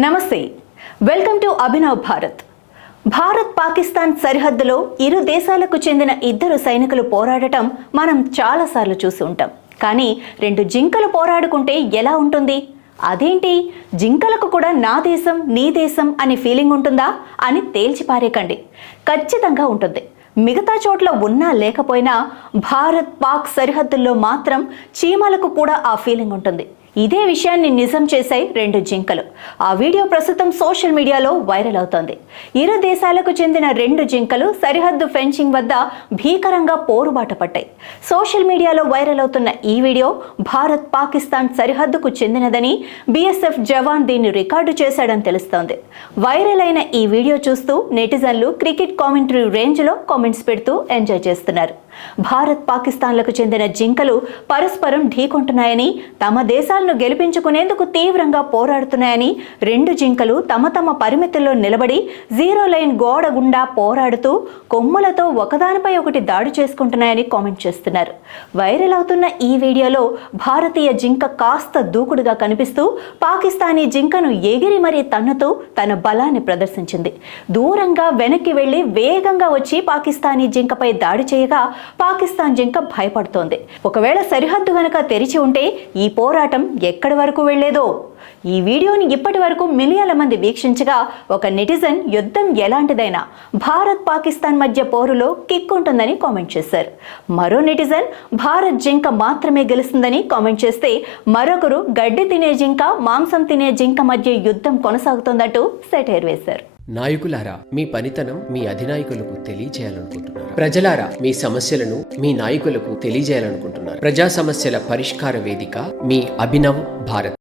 నమస్తే, welcome to Abhinav Bharat. Bharat Pakistan సరిహద్దులో ఇరు దేశాలకు చెందిన ఇద్దరు సైనికులు పోరాడటం మనం చాలాసార్లు చూసి ఉంటాం. కానీ రెండు జింకలు పోరాడుకుంటే ఎలా ఉంటుంది? అదేంటి, జింకలకు కూడా నా దేశం నీ దేశం అనే ఫీలింగ్ ఉంటుందా అని తేల్చిపారేకండి. ఖచ్చితంగా ఉంటుంది. మిగతా చోట్ల ఉన్నా లేకపోయినా భారత్ పాక్ సరిహద్దుల్లో మాత్రం చీమలకు కూడా ఆ ఫీలింగ్ ఉంటుంది. ఇదే విషయాన్ని నిజం చేశాయి రెండు జింకలు. ఆ వీడియో ప్రస్తుతం సోషల్ మీడియాలో వైరల్ అవుతోంది. ఇరు దేశాలకు చెందిన రెండు జింకలు సరిహద్దు ఫెన్సింగ్ వద్ద భీకరంగా పోరుబాట పట్టాయి. సోషల్ మీడియాలో వైరల్ అవుతున్న ఈ వీడియో భారత్ పాకిస్తాన్ సరిహద్దుకు చెందినదని బీఎస్ఎఫ్ జవాన్ దీన్ని రికార్డు చేశాడని తెలుస్తోంది. వైరల్ అయిన ఈ వీడియో చూస్తూ నెటిజన్లు క్రికెట్ కామెంటరీ రేంజ్లో కామెంట్స్ పెడుతూ ఎంజాయ్ చేస్తున్నారు. భారత్ పాకిస్తాన్లకు చెందిన జింకలు పరస్పరం ఢీకొంటున్నాయని, తమ దేశాలను గెలిపించుకునేందుకు తీవ్రంగా పోరాడుతున్నాయని, రెండు జింకలు తమ తమ పరిమితుల్లో నిలబడి జీరో లైన్ గోడ గుండా పోరాడుతూ కొమ్ములతో ఒకదానిపై ఒకటి దాడి చేసుకుంటున్నాయని కామెంట్ చేస్తున్నారు. వైరల్ అవుతున్న ఈ వీడియోలో భారతీయ జింక కాస్త దూకుడుగా కనిపిస్తూ పాకిస్తానీ జింకను ఎగిరి మరీ తన్నుతూ తన బలాన్ని ప్రదర్శించింది. దూరంగా వెనక్కి వెళ్లి వేగంగా వచ్చి పాకిస్తానీ జింకపై దాడి చేయగా పాకిస్తాన్ జింక భయపడుతోంది. ఒకవేళ సరిహద్దు గనక తెరిచి ఉంటే ఈ పోరాటం ఎక్కడి వరకు వెళ్లేదో. ఈ వీడియోని ఇప్పటి వరకు మిలియన్ల మంది వీక్షించగా ఒక నెటిజన్ యుద్ధం ఎలాంటిదైనా భారత్ పాకిస్తాన్ మధ్య పోరులో కిక్ ఉంటుందని కామెంట్ చేశారు. మరో నెటిజన్ భారత్ జింక మాత్రమే గెలుస్తుందని కామెంట్ చేస్తే, మరొకరు గడ్డి తినే జింక మాంసం తినే జింక మధ్య యుద్ధం కొనసాగుతోందంటూ సెటైర్ వేశారు. నాయకులారా, మీ పనితనం మీ అధినాయకులకు తెలియజేయాలనుకుంటున్నారు. ప్రజలారా, మీ సమస్యలను మీ నాయకులకు తెలియజేయాలనుకుంటున్నారు. ప్రజా సమస్యల పరిష్కార వేదిక మీ అభినవ్ భారత్.